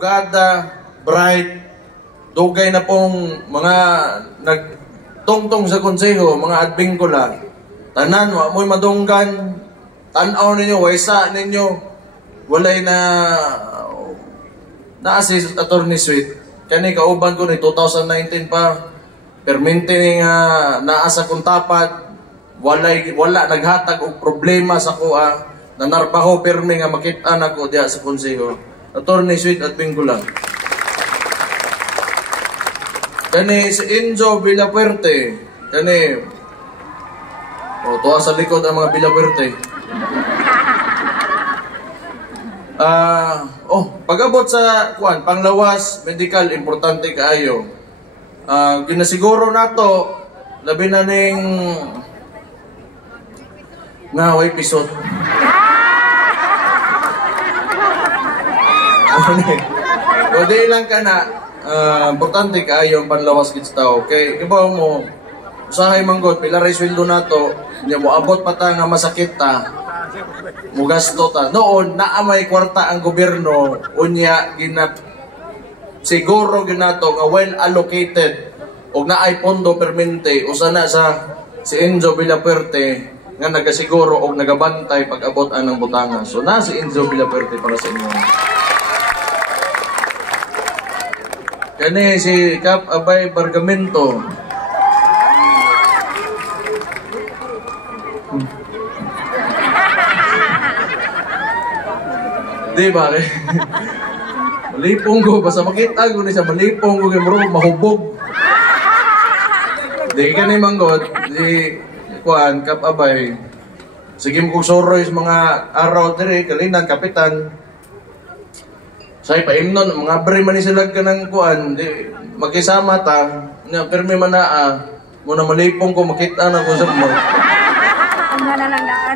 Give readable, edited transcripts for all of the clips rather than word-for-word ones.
Gada, bright, dugay na pong mga nagtungtong sa konseho, mga adbingkula. Tanan, wa mo'y madunggan, tanaw ninyo, waysa ninyo, walay na-assist attorney Sweet. Kani kauban ko ni 2019 pa, permente nga naasa kong tapat, wala naghatag og problema sa kuha, nanarbaho perme nga makita na ko diya sa konseho. Attorney Sweet at Bingula. Kani si Enzo Villapuerte. Kani tuwa sa likod ang mga Villapuerte. Pag-abot sa panglawas, medical, importante kaayo. Ginasiguro nato labi na ning nga way pisot. O di lang ka na, importante kaayo ang panlawas kits tao. Okay, ibaw mo, usahay manggod, pila rin sweldo na to, niya mo abot pa ta nga masakit ta, mo gasto ta. Noon, naamay kwarta ang gobyerno, unya, siguro ginato nga well allocated, o naay pondo permente, o sana sa si Enzo Villapuerte, nga nagasiguro o nagabantay pag abot anang butanga. So na si Enzo Villapuerte para sa inyo. Kani si Kap Abay Bargamento. Di ba? Malipong ko. Basta makita ko ni sa malipong ko. Kaya mahubog. Di ka ni Manggod. Di Kap Abay. Sige mo kong soroy sa mga araw diri. Kalinan, kapitan. Say paimnon mga bre man ni sila kanang kuan di magkisama ta nya permi man muna malipong ko makita na ko sa mo.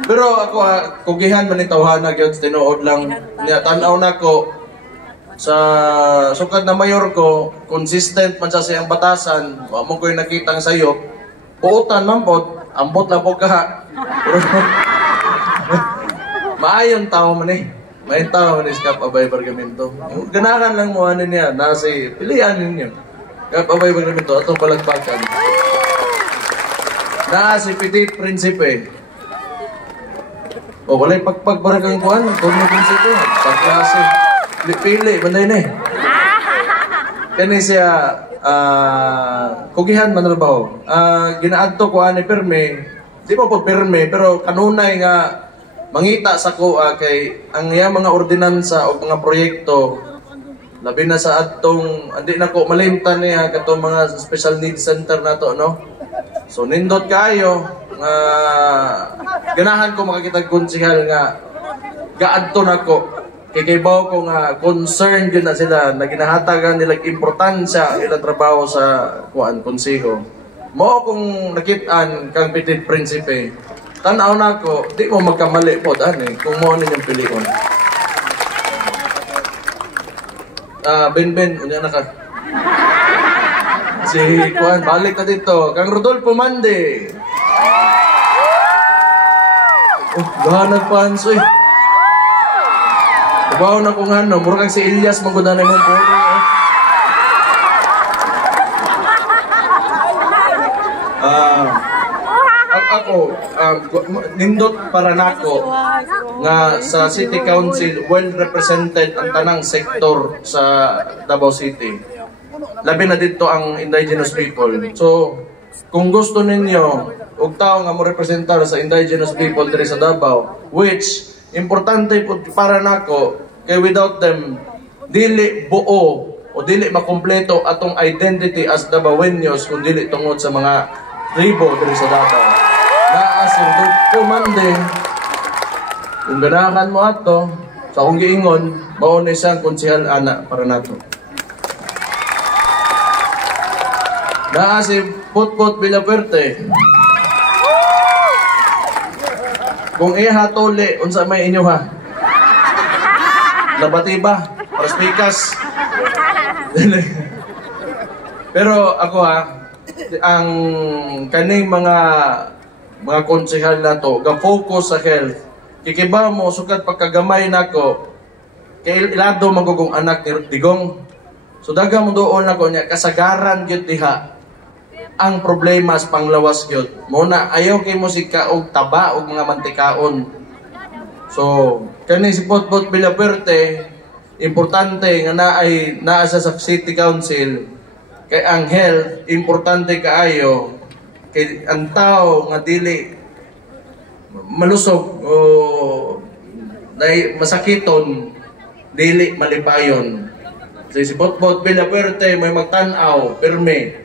Pero ako kugihan man ni tawhana gyud tinuod lang nya tan-aw nako sa sukad na mayor ko consistent man sa siyang batasan wa mo koy nakitang sayo puutan man pod ambot lang po ka. Maayon tao man eh. May tao ni Kap Abay Bargamento. Ganahan lang mo ano niya, nasa pilihan ninyo. Kap Abay Bargamento, atong palagpakan. Nasa Petit Principe. O, walay pagpagbarang kuhan, kung may Principe, sa klase. Pili, banday na eh. Kani siya, kugihan man trabaho. Ginaadto ko ani perme, di pa po perme, pero kanunay nga, mangita sa ko kay ang mga ordinansa o mga proyekto labi na sa atong andi na ko malimtan niya katong mga special needs center nato no. So nindot kayo ganahan ko makakita konsehal nga gaadto nako kay kaybaw ko nga concern gyud na sila na ginahatagan nila importansya ilang trabaho sa konseho. Mo kung nakit-an kang Petit Principe tanaw na ko, di mo magkamali po, kung mo ninyong pilion. Ben, unya na ka. Si Juan, balik na dito. Kang Rodolfo Mande. Gahanag panso eh. Ubaw na kung ano, mura kang si Elias, magudan na mong puro. Ako, nindot para nako nga sa City Council well represented ang tanang sektor sa Davao City. Labi na dito ang indigenous people. So, kung gusto ninyo og tao nga mo representar sa indigenous people diri sa Davao, which importante po para nako kay without them dili buo o dili makompleto atong identity as Davaoenos kung dili tungod sa mga tribo diri sa Davao. Naasundot ko man din. Kung ganahan mo ato, sa akong giingon, mauna isang konsehal ana para nato. Naasi Putput Villapuerte. Kung iha tole, unsa may inyo ha? Labati ba? Para speakas. Pero ako ang kaning mga konsehal na to, ga-focus sa health. Kikiba mo, sukat pagkagamay nako, kay ilado magugong anak ni Digong. So daga mo doon ako niya, kasagaran gyud diha ang problema sa panglawas gyud. Muna ayaw kay mo sika og taba og mga mantikaon. So kani si Potpot Villafuerte, importante nga naa sa City Council kay ang health importante kaayo kay ang tao nga dili malusog o masakiton dili malipayon. So si Potpot Villafuerte may magtan-aw pirme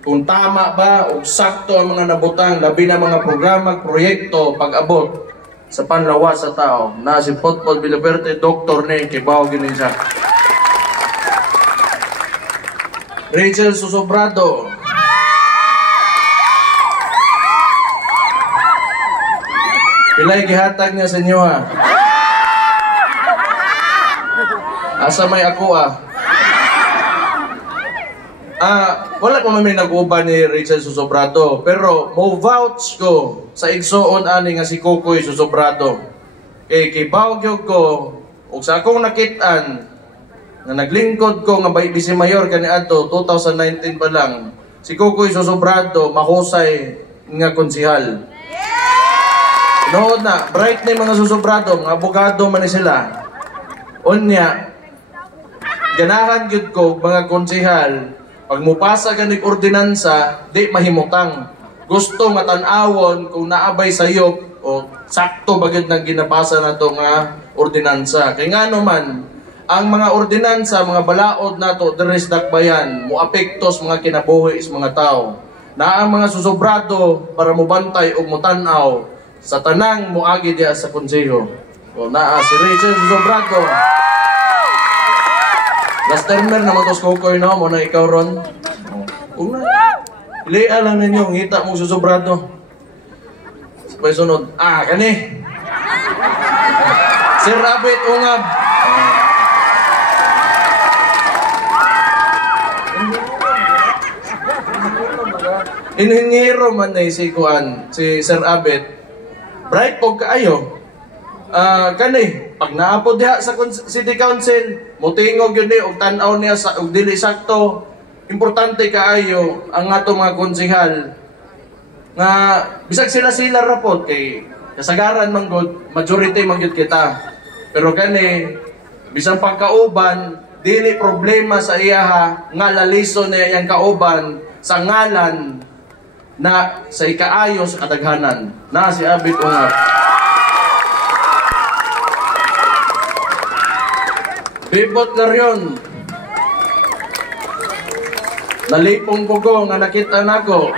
kung tama ba o sakto ang mga nabutang labi na mga programa, proyekto pag-abot sa panlawas sa tao. Na si Potpot Villafuerte, doktor na yung kibaw ginin siya. Rachel Susobrado. Pilay gihatag niya sa inyo ha. Asa may ako wala pa may nag-uba ni Rachel Susobrado, pero mo vouch ko sa igsoon ani nga si Kukoy Susobrado. Kay bawgyog ko ug sa akong nakit-an nga naglingkod ko nga Vice Mayor kaniadto 2019 pa lang, si Kukoy Susobrado mahusay nga konsihal. Noon na bright na mga Susobrado, mga abogado man ni sila. Unya ganahan gyud ko mga konsihal pag mupasa ganig ordinansa, di mahimutang. Gusto nga tan-awon kung naabay sayop o sakto bagid nang ginapasa na to nga ordinansa. Kay nga naman, ang mga ordinansa, mga balaod na to, deres dakbayan, muapektos mga kinabuhi sa mga tao. Na ang mga Susobrado para mubantay o mutanaw sa tanang muagi diya sa konseho. O naa si Rachel Susobrado. Last termer naman tos Kukoy, no? Muna ikaw ron. Una. Ilia lang ninyo, ngita mong Susobrado. Sabay sunod. Kani. Si Rabbit Ungab. Inhinyero man na si Kuan, si Sir Abet. Bright po kaayo. Kani, pag naapod diha sa City Council, mutingog yun og tan-aw niya sa og dili sakto. Importante kaayo ang ato mga konsehal nga bisag sila rapot kay kasagaran man gud majority man gud kita. Pero kani bisan pagkauban dili problema sa iyaha nga laliso na iyang kauban sa ngalan na sa ikaayo sa kadaghanan. Na si Abit Ungab. Bibot na rin. Nalipong ko nga nakita nako.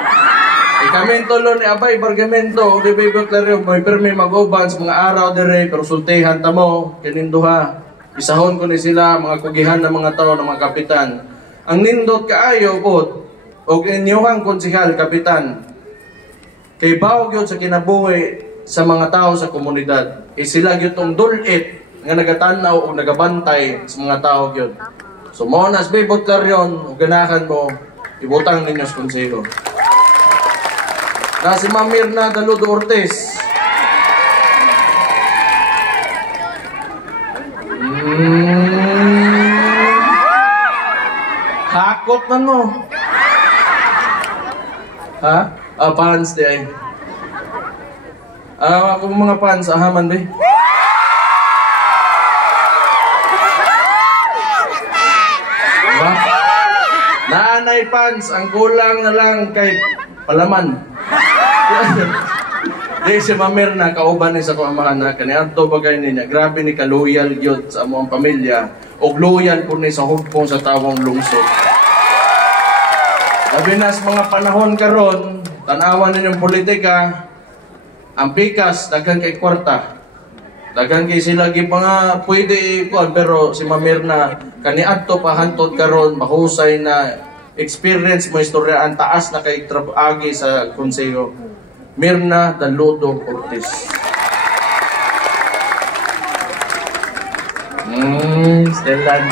Ikamento lo ni Abay Bargamento. Di bibot na rin. May permi mag-uban sa mga araw dire. Pero sultihan ta mo. Kininduha. Isahon ko ni sila. Mga kugihan ng mga tao ng mga kapitan. Ang nindot kaayo po. O inyuhang konsihal, kapitan. Kay bawag yun sa kinabuhi sa mga tao sa komunidad. Sila yun itong dulit nga nagatanaw o nagabantay sa mga tao yun. So, monas, bibot ka rin, o ganahan mo, ibutang ninyo sa konseho. Na si Mamirna Daludo Ortiz. Hakot na no. Ha? Fans di ay. Ako mga fans, ahaman di. Naanay fans, ang kulang na lang kay palaman. Di si Mamir na kauban ni sa kuamahan na kaniadto bagay niya. Grabe ni ka-loyal yun sa among pamilya. O loyal po ni sa hugpong sa tawang lungsod. Labi na sa mga panahon karon, tanawan ninyong politika, ang pikas, daghang kay kwarta. Daghang kay sila mga pwede ikuan, pero si Mamir na kaniadto pa hantod karon, mahusay na experience mo istorya, ang taas na kay agi sa konseho. Mirna Daludo Ortiz. Stellan.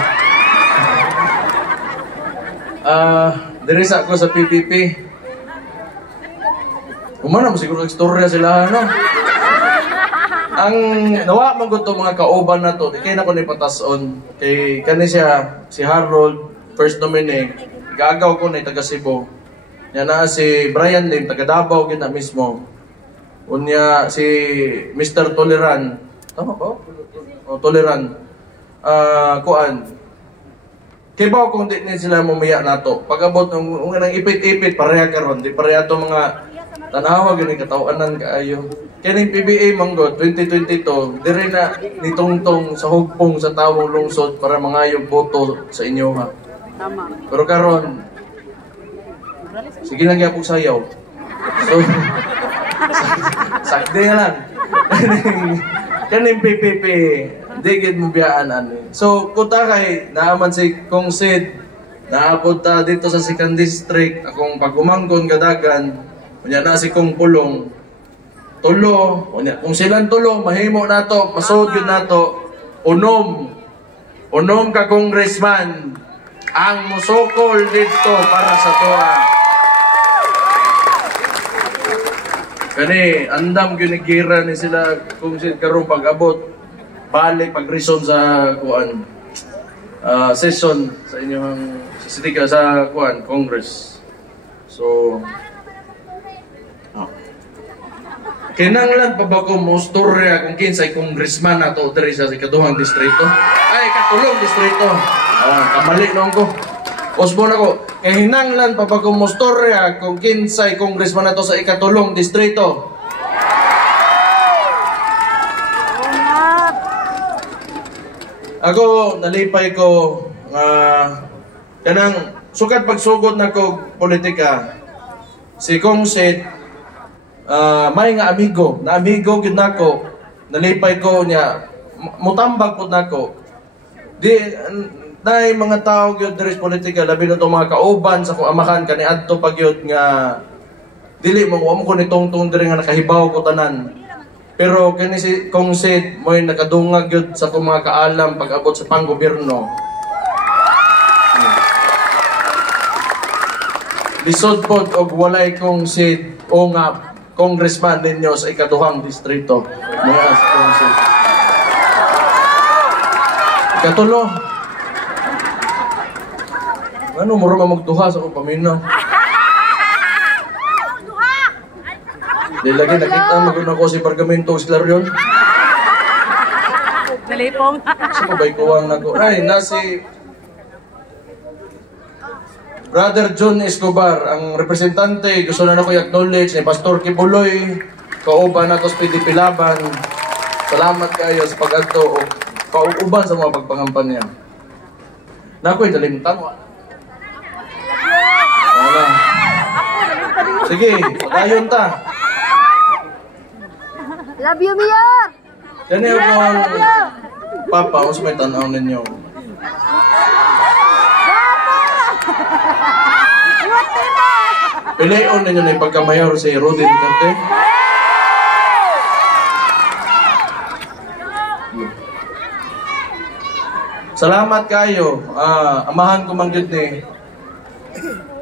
Diri sa ako sa PPP. Umana mo siguro istorya sila, ano? Ang nawa man gud to mga kauban na to, di kay na ko ni patason. Kay kani siya si Harold, first nominee. Gagaw ko ni taga Cebu. Yan na si Brian Lim, taga Davao gid na mismo. Unya si Mr. Toleran. Tama ba? O Toleran. Kuan. Kay ba kung di sila mumaya nato. Pag-abot ng ipit-ipit pareha karon, di pareha to mga tanawa gani katawanan kaayo. Kaya ng PBA manggo 2022, dire na nitungtong sa hugpong sa tawong lungsod para mangayog boto sa inyo ha. Tama. Pero karon sige lang gyapon sayaw. So sakde na lang. Kaning PPP, di gid mo biyaan ani. So kuta kay naaman si Kong Sid, naapod ta dito sa 2nd district, akong pagumanggon kadagan, unya na si Kong Pulong. Tulo, unya kung silang tulo mahimo nato, masud gyud nato unom. Unom ka congressman ang musukol dito para sa tuwa. Kani andam gyud ni gira ni sila kung si karong pag-abot balik pag-reason sa kuan session sa inyong sa kuan Congress. So kinanglan pa ba ko mo storya kung kinsay congressman nato diri sa ikaduhang distrito? Ay, katulong distrito. Kamali noon ko. Osbo na ko. Kay hinanglan pa ba ko mo storya kung kinsay congressman nato sa ikatulong distrito? Ako nalipay ko kanang sukat pagsugod na ko politika. Si Kong Sid may nga amigo, na amigo gid nako, nalipay ko niya, mutambag pud nako. Di nay mga tao gyud diri sa politika, labi na to mga kauban sa kong amahan kaniadto pag gyud nga dili mo ko ni tungtong diri nga nakahibaw ko tanan. Pero kani si Kong Sid mo'y nakadungag gyud sa kong mga kaalam pag-abot sa panggobyerno. Lisod pod og walay Kong Sid o nga congressman ninyo sa ikaduhang distrito. Mga sponsor. Ikatulo. Ano mo rin magduha sa kong paminaw? Di lagi nakita maguna ko si Bargamento Esclarion. Nalipong. Sa kabay kuwang nako. Ay, nasi Brother John Escobar, ang representante, gusto na ako i-acknowledge ni Pastor Kibuloy, kauban na to sa PDP Laban. Salamat kayo sa pag-adto o kauban sa mga pagpangampanya. Nako'y dalimtang. Wala. Sige, pagayon ta. Love you, Mayor! Yan yung Papa, kung sa may tanaw ninyo. Pileon ninyo na ipagkamayor si Rudy Duterte. Salamat kayo. Amahan ko mangyod ni.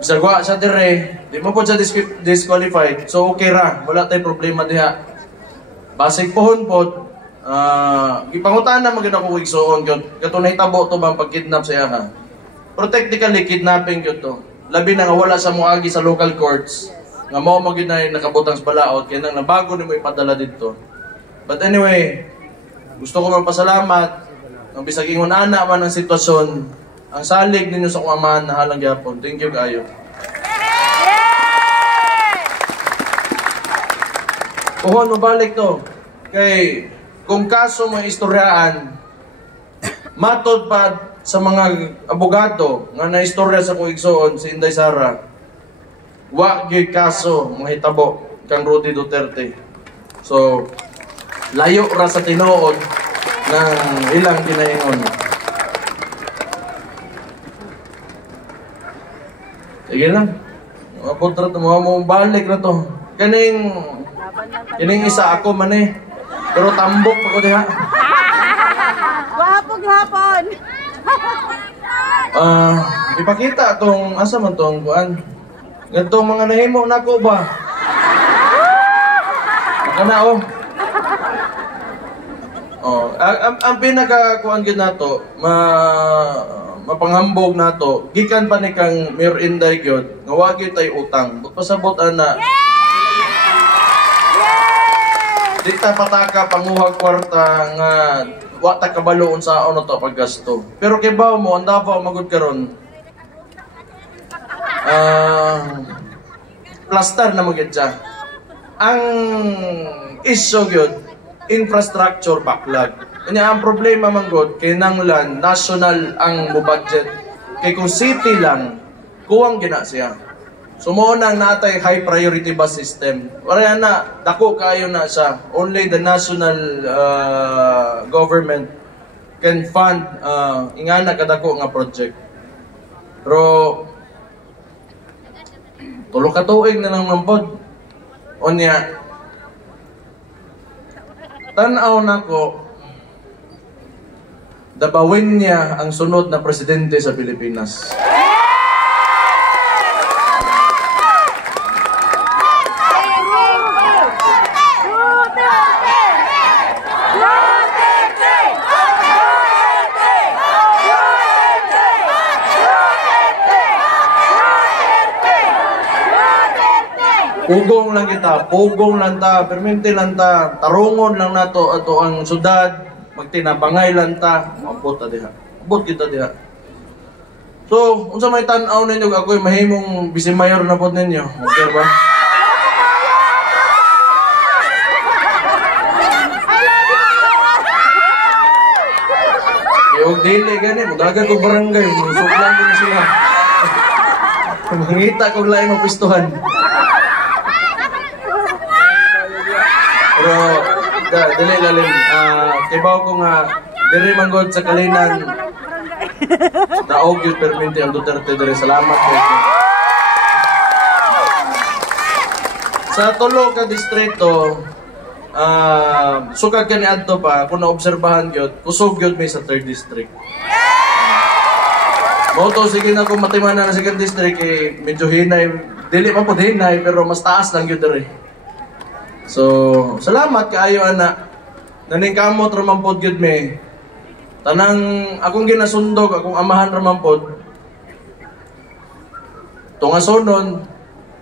Bisag wa sa dire, di mo po siya disqualified. So okay ra, wala tayong problema diha. Basig pohon po, ipangutan na maganda ko wigsoon. Katunay tabo to bang pag-kidnap sa iyaha. Practically kidnapping yun to. Labi na nga wala sa muagi sa local courts. Nga mo maginay nakabutang sa balaod. Kaya nang nabago ni mo ipadala dito. But anyway, gusto ko magpasalamat. Ang bisag ingon ana man ang sitwasyon. Ang salig ninyo sa kumaman na halang gyapon. Thank you kayo. Kuhon mo balik to. Kay kung kaso mo istoryaan, matod pa sa mga abogado nga naistorya sa kuigsoon si Inday Sara, wa gyud kaso mahitabo kang Rudy Duterte. So layo ra sa tinuod ng ilang ginaingon. Sige lang. Abot ra to mo balik na to. Kaning isa ako man eh. Pero tambok pa ko diha. Wapog hapon. Ipakita tong asa man tong kuan. Gantong mga nahimo nako ba? Kana oh. ang pinaka-kuan gyud nato, mapanghambog nato, gikan pa ni kang Mayor Inday gyud, nga wa gyud tay utang. Pasabot ana. Di ta pataka panguhag kwarta nga wa ta kabalo unsa ano to paggasto. Pero kay bawo mo ang Davao magud karon. Plaster na magid siya. Ang issue gyud infrastructure backlog. Kanya ang problema man god kay nanglan national ang mo budget. Kay kung city lang kuwang gina siya. So mo nang natay high priority bus system. Wala na dako kayo na siya. Only the national government can fund ingana kadako nga project. Pero tulo ka tuig na lang nampod. Onya tanaw nako dabawin niya ang sunod na presidente sa Pilipinas. Pugong lang kita, pugong lang ta, permente lang ta, tarungon lang nato ato ang syudad, magtinabangay lang ta, abot ta diha. Abot kita diha. So, unsa may tan-aw ninyo ako'y mahimong bisimayor na pod ninyo. Okay ba? Yung dili gani, mudagan ko barangay, suklan ko na sila. Mangita ko lain mo pistuhan. Pero, dili lalim, kibaw ko nga, diri manggod sa kalinan, naog yung perminti ang Duterte diri. Salamat po. Sa tulo ka distrito, sukad ka ni adto pa, kung naobserbahan yun, kusog yun may sa 3rd district. Moto, sige na kung matimanan na sa 2nd district, medyo hinay, dili pa po hinay, pero mas taas lang yun diri. So, salamat kaayo anak. Naning kamot raman pod gyud me. Tanang akong ginasundog, akong amahan raman pod. Tungasonon,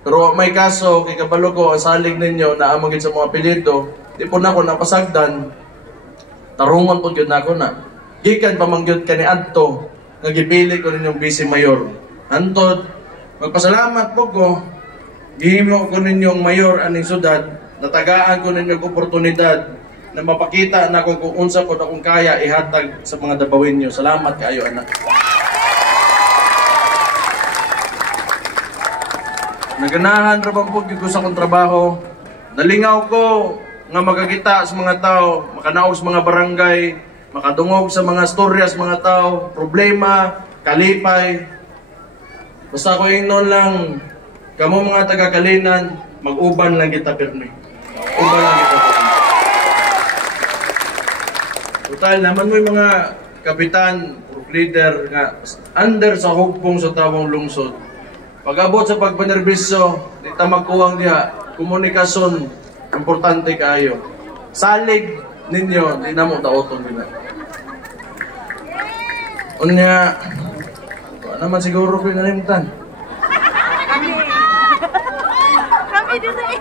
pero may kaso kay kabalo ko ang salig ninyo na among gid sa mga apelyido, di po na ako napasagdan. Tarungon pod gyud nako na. Gikan pa man gyud kani adto nga gipili ko ninyong vice mayor. Antod magpasalamat po ko. Gihimo ko ninyong mayor aning syudad. Natagaan ko ninyo oportunidad na mapakita na kung unsa ko na kung kaya ihatag sa mga dabawin nyo. Salamat kayo, anak. Naganahan rabang po ko sa kong trabaho. Nalingaw ko nga magagita sa mga tao, makanaog sa mga barangay, makadungog sa mga storya sa mga tao, problema, kalipay. Basta ko ingnon lang, kamo mga taga-Kalinan, mag-uban lang kita pirmi. Uban lang kita pirmi. Total, naman mo yung mga kapitan, group leader, nga under sa hugpong sa tawang lungsod. Pag-abot sa pagpanerbisyo, di ta magkuwang diha, komunikasyon, importante kayo. Salig ninyo, di na mo taoton nila. Unya, ano naman siguro ko yung nalimtan. Kami din eh.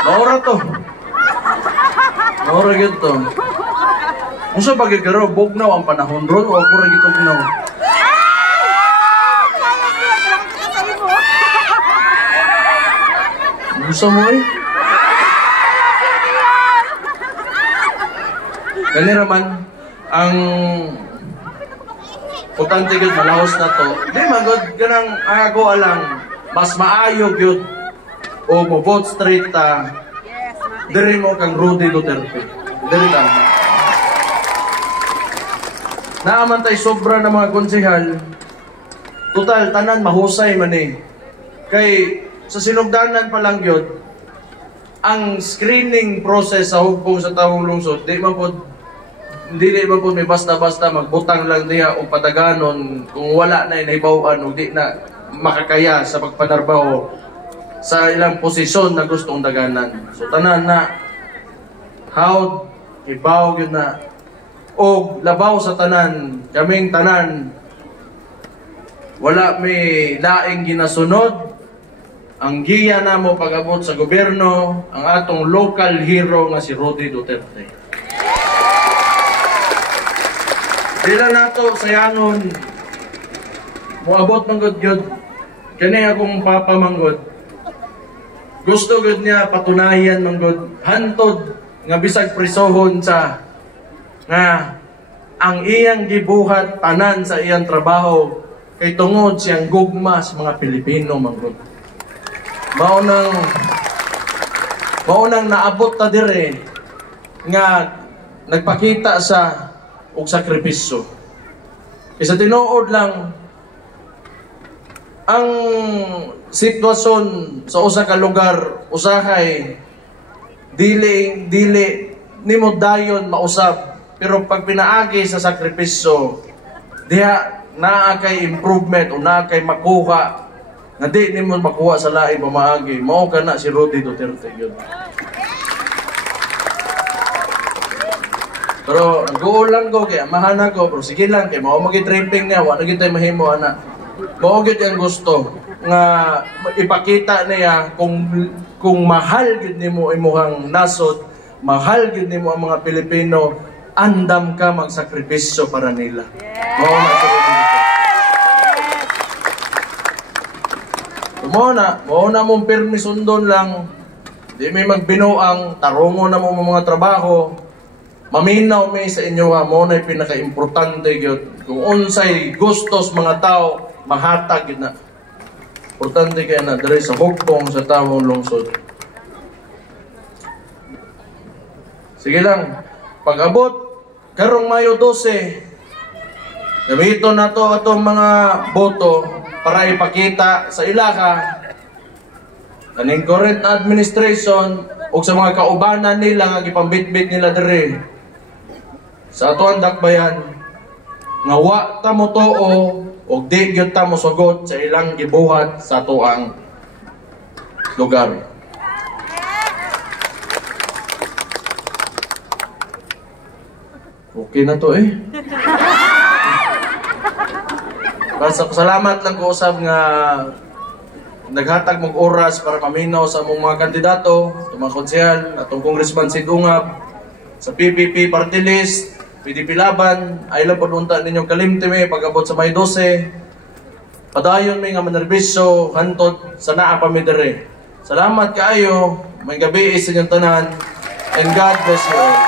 Maura to. Maura yun to. Kung sa pagkagaro, bugnaw ang panahon ron o ako rin itong bugnaw? Gusto mo eh? Kani raman, ang putante yun, malahos na to. Di magod, ganang ako alang, mas maayo yun, o mo vote straight ta, diri mo kang Rudy Duterte. Diri lang. Naaman tayo sobra ng mga konsehal, total, tanan, mahusay man eh. Kay, sa sinugdanan pa lang yun, ang screening process sa hugpong sa tawong lungsod, di man po may basta-basta magbutang lang diya o pataganon kung wala na inaibawan o di na makakaya sa pagpanarbaho sa ilang posisyon na gustong daganan. So tanan na, how, ibaw yun na, o labaw sa tanan, kaming tanan, wala may laing ginasunod. Ang giya na mo pag-abot sa gobyerno, ang atong local hero nga si Rudy Duterte. Dila nato sayangon, moabot ng good, kani akong papa manggod. Gusto gud niya patunayan manggod, hantod nga bisag prisohon sa nga ang iyang gibuhat tanan sa iyang trabaho kay tungod siyang gugma sa mga Pilipino manggod. Maunang naabot ta dire nga nagpakita sa og sakripisyo. Isa tinuod lang ang sitwasyon sa usa ka lugar usahay dili nimo dayon mausab, pero pag pinaagi sa sakripisyo diha naa kay improvement o naa kay makuha nga di nimo makuha sa lain pamaagi. Mao kana si Rudy Duterte yun. Pero nag-uol lang ko kaya mahana ko, pero sige lang kay mao magi-tripping niya, wala gyud tay mahimo ana. Mao gyud ang gusto nga ipakita niya kung mahal gyud nimo imong nasod, mahal gyud nimo ang mga Pilipino, andam ka magsakripisyo para nila. Mao na mong pirmi sundon lang, di may magbinuang, tarungo na mo mga trabaho, maminaw may sa inyo ha, mo na pinaka-importante yun. Kung unsay gustos mga tao, mahatag yun na. Importante kaya na, dari sa hugpong sa taong lungsod. Sige lang, pag-abot, karong Mayo 12, gamiton na to atong mga boto, para ipakita sa ilaka kaning current administration o sa mga kaubanan nila nga gipambitbit nila diri sa atuang dakbayan nga wa ta mo tuo o di gyud ta mo sugot sa ilang gibuhat sa atuang lugar. Okay na to eh. Salamat lang ko usab nga naghatag mong oras para maminaw sa among mga kandidato, mga konsehal, atong Congressman Sid Ungab, sa PPP Party List, PDP Laban, ay lang pununta ninyong kalimtime pag-abot sa May 12. Padayon may nga manerbisyo, hantod, sa naa pa mi dire. Salamat kaayo, may gabi sa inyong tanan, and God bless you all.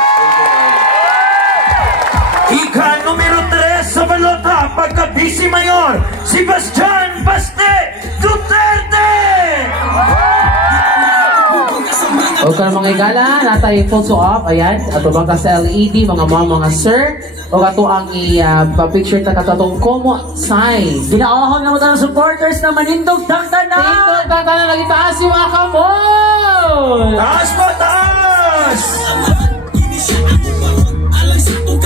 Ika numero 3 sa balota, pagka-Vice Mayor, Sebastian Baste Duterte! O ka mga igala, natay photo op, ayan, ato bangka sa LED, mga sir, o ato ang i-picture ta katong como sign. Ginaahon na mo tayo supporters na manindog daktanan! Manindog daktanan, lagi taas yung mga kamon! Taas po, taas!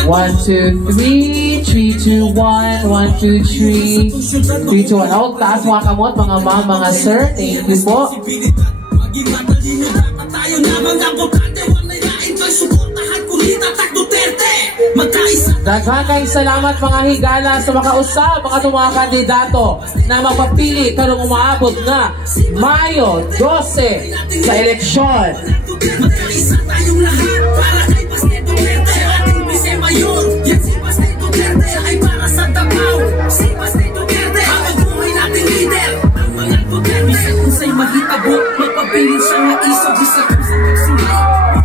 1, 2, 3, 3, 2, 1, 1, 2, 3, 3, 2, 1. O, taas mga kamot, mga ma'am, mga sir. Thank you po. Daghang salamat mga higala sa makausap mga kandidato na mapapili karong umaabot na Mayo 12 sa eleksyon. Magkaisa tayong lahat para kay Baste Duterte, ating Vice Mayor. Yan si Baste Duterte ay para sa Davao. Si Baste Duterte ang magbuhay nating leader. Ang mga Duterte kung sa'y mahitabo, magpabilin siya nga isog isa kung sa pagsulay.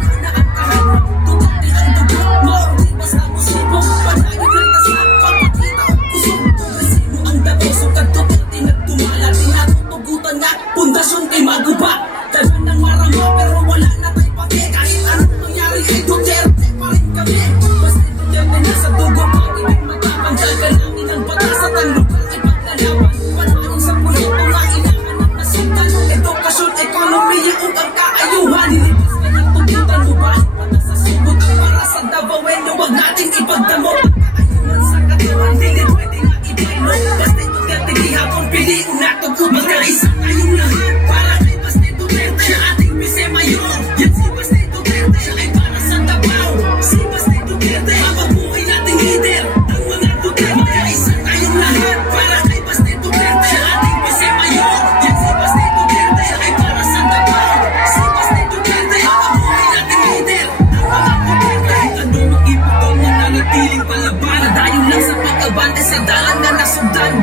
Wala na ang kahanap, Duterte ang dugo mo. Di basta musibo, palagi kang nasa pagpakita o kusog. Kasino ang dabeso kag Duterte nagtumala, tinatutugutan na pundasyon kay maguba. Dalan ng maramo pero wala na tayo pake. Kahit anong mangyari kay Duterte pa rin kami. Basta Duterte na sa dugo, pag-ibig magpapanggal ka namin ang batas at ang lugar ay paglalaban. Panahin sa pulit, mga inahanap na sundan. Edukasyon, ekonomiya, ang kaayuhan. Nilibis ka ng tugutan mo ba? Patas sa sugot para sa Davaoeno, huwag nating ipagdamo. Pagkaayunan sa katawan, hindi pwede nga ibaino. Basta Duterte di hapon piliin nato kung magkaisa tayong lahat para kay Baste Duterte, ating Vice Mayor. Yan si Baste Duterte ay para sa Davao. Si Baste Duterte, mapabuhay na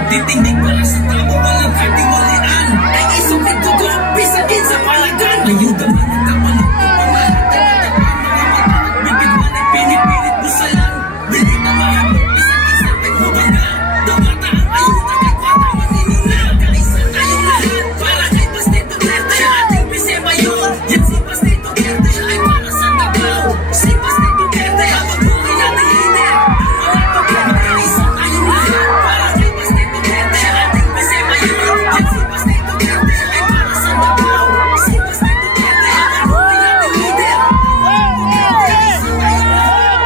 Pagtitindig para sa tao, walang katiwalian. Ay isang nagtugo, bisagin sa palagan. Ayuda man ang kapalit, pamahatag at mga bibig man ay pinipilit mo sa lang. Bilit na mahapot, bisagin sa pagmubanga. Dumata ang ayuda kay kwata maninuna. Kaisa tayong lahat, para kay Baste Duterte. Siya ating Vice Mayor, yan si Baste Duterte. Siya ay para sa Davao, si Baste Duterte. Habang buhay nating leader, ang mga Duterte. Kaisa tayong lahat, para kay Baste Duterte. Siya ating Vice Mayor, yan si Baste Duterte. Siya ay para sa Davao, si Baste Duterte. Habang buhay nating leader, ang mga Duterte. Kaisa tayong lahat,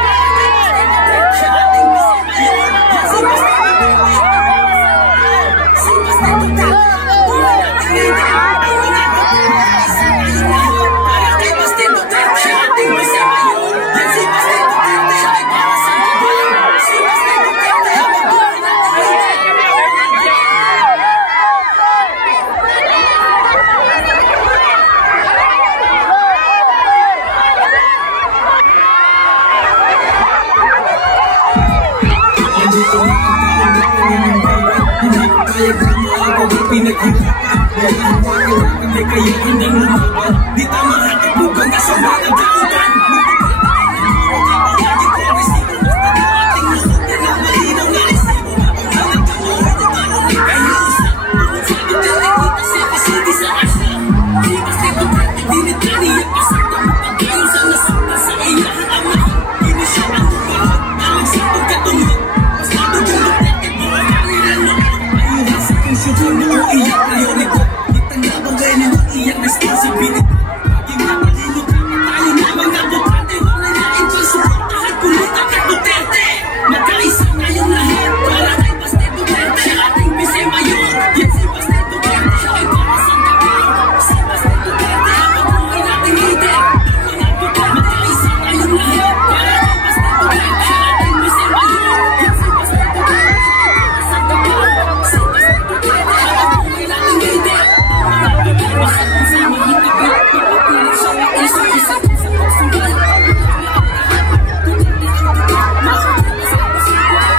siya ating Vice Mayor, yan si Baste Duterte. Si Baste Duterte, habang buhay nating leader, ang mga Duterte. Kaisa tayong lahat, para kay Baste Duterte. Siya ating Vice Mayor, yan si Baste Duterte. Siya ay para sa Davao, si Baste Duterte. Habang buhay nating leader. Nandito na ang tao na pinanimbalan. Hindi ko kaya drama ako ang pinaghirapan. Dahil ang pagkawakan ay kayo handang lumaban. Di tama ang kabugan na sa mga kautan. Magpapatay ng muro kapalagi ko ang resibo. Basta na ating masundan ng malinaw na resibo. Mapangalan ka mo ay nagkaroon ng kayusa. Tungkol sa Duterte kita sa kasiti sa asa. Di Baste Duterte dinit ka niya pasakta mo pagkayo sa nasakta sa iyahan amahan. Hindi siya ang upahot, alang sa pagkatungod. Basta doon yung Duterte mo ang kanila noon. Ayuhan sa konsyudyon mo iyak priorito. Itang bagay na ang iyang responsibility. Maging matalino ka tayo na mga Duterte. Wala na ito suportahan kulita kay Duterte. Magkaisa tayong lahat para kay Baste Duterte. Siya ating Vice Mayor, yan si Baste Duterte. Siya ay para sa Davao, si Baste Duterte. Habang buhay nating leader, ang mga Duterte. Magkaisa tayong lahat para kay Baste Duterte. Siya ating Vice Mayor, yan si Baste Duterte. Siya ay para sa Davao, si Baste Duterte. Habang buhay nating leader, ang mga Duterte. Basta kung sa mga tapat, mapapilit siya na isa-isa sa pagsugal. Duterte ang tapat, makakita sa pagsugal.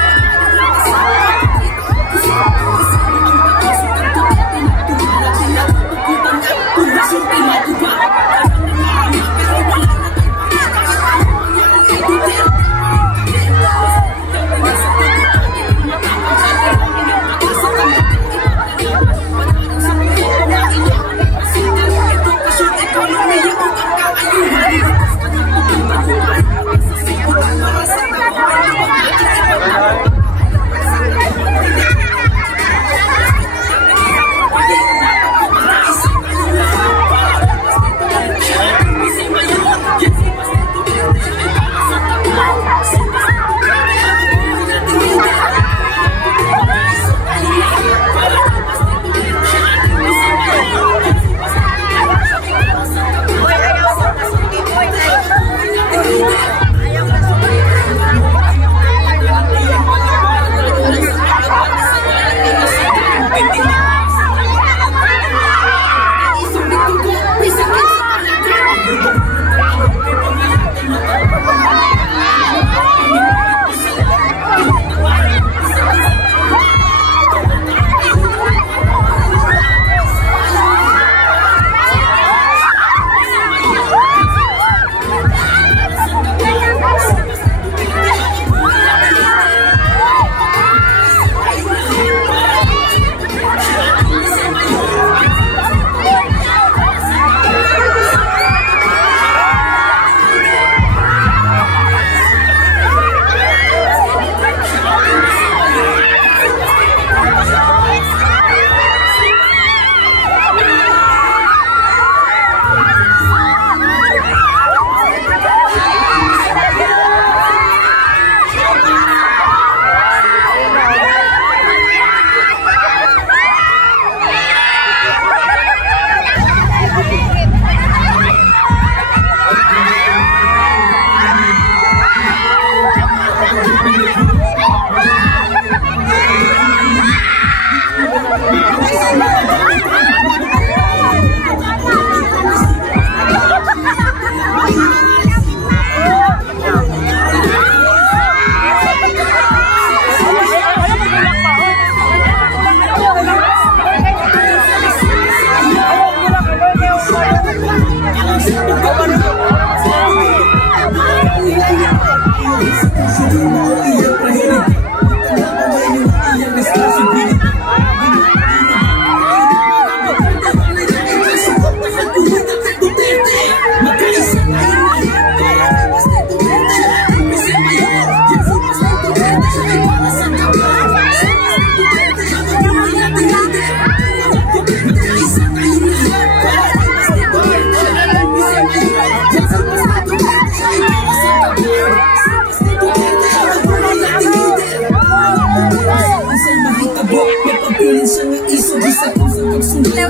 nga isog isa ko sa pagsunod na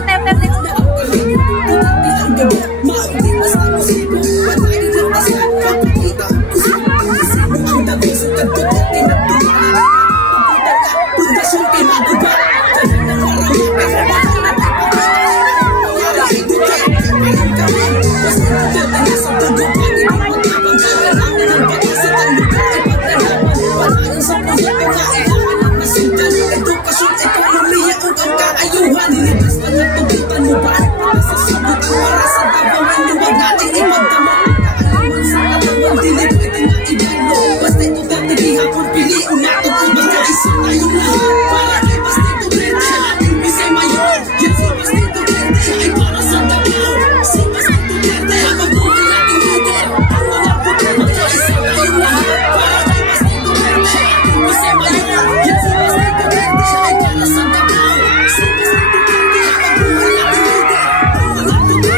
ang gabi maunti basta posibo patayin lang basta kapakita ko sa pagkasibo ang dami sa tagkabot tinagtumanan pagkasyon kay maguba tanan ng marami pero baka natin pagkakaroon ito kayo meron kami basta nagtatanga sa tugo pag ito magkabang kakarami ng pag-asa ng lugar ay paglalaman panayon sa proyekto na ihahan ng masintan edukasyon, ekonomiya o ang kaayuhan nilipas na nagtugutan mo ba sa sabot ang para sa tabang ang luwag natin ipagdama ang kaalaman sa katawan dili pwede na ibano basta ito dati di hapon pili unatog o basta isa tayong lahat para kay basta ito rin siya ating bisay mayor yan si basta ito rin siya ay para sa Davao si basta ito rin habang buhay natin leader ang mga puto basta isa tayong lahat para kay basta ito rin siya ating bisay mayor yan si basta ito rin siya ay para sa Davao si basta ito rin habang buhay natin leader ang mga puto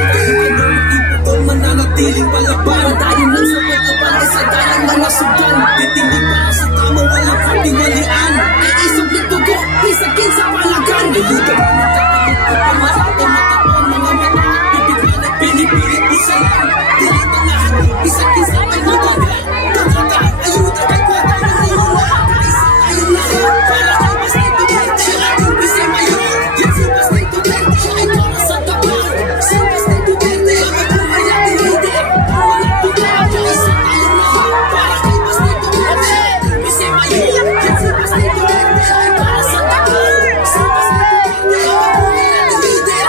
iputol mananatiling palaban patayin lang sa pagkapalay sa dalang mga sugdan titindig para sa tama walang katinalian ay isog ng tugo pisakin sa palagan nilito ba magkakalit ko pa marami matapon mga mata pipit na nagpinipilit isalan dilito lahat pisakin sa pagkakalit tangata ayuda kay kwata ng nilula isa tayong lahat para kay basta ito din siya ating bisay mayor yan si basta ito din siya ay para sa Davao si basta ito din habang buhay natin leader wala puto isa tayong lahat para kay basta ito din siya ating bisay mayor yan si basta ito din siya ay para sa Davao si basta ito din habang buhay natin leader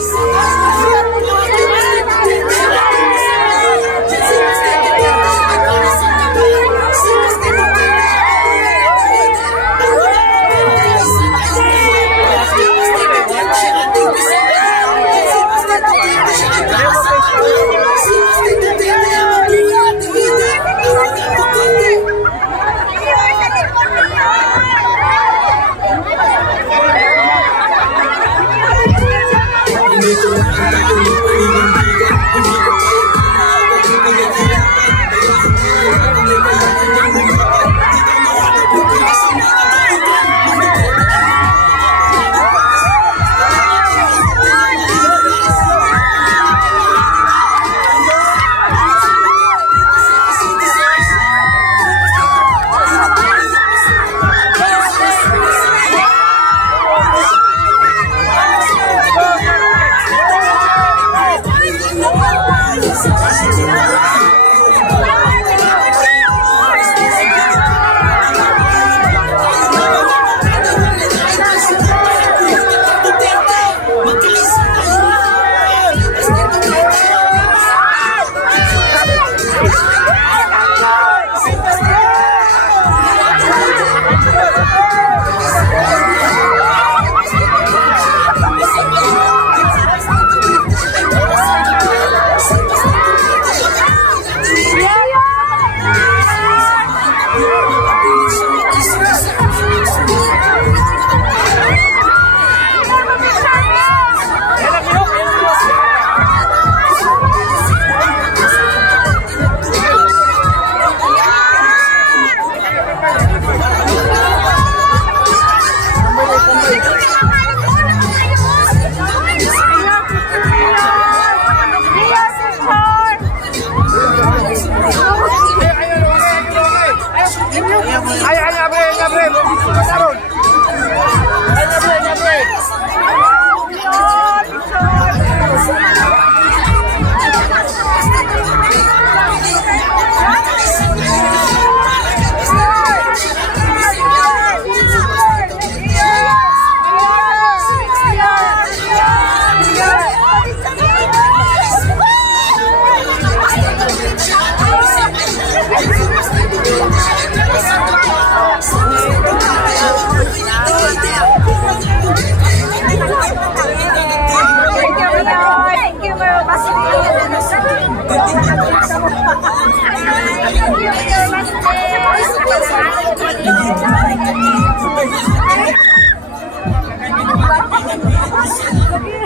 isa tayong lahat para kay basta ito din siya ating bisay mayor yan si basta ito din siya ay para sa Davao si basta ito din habang buhay natin leader wala puto isa tayong lahat para kay basta ito din siya ay para sa Davao si basta ito din habang buhay natin leader hindi ko lang ang taong ipanindigan hindi ko kaya kailangan pinaghirapan kailangan kailangan kailangan ng lumaban di ka makakabuti kasi nakakaitan magdadala Thank you.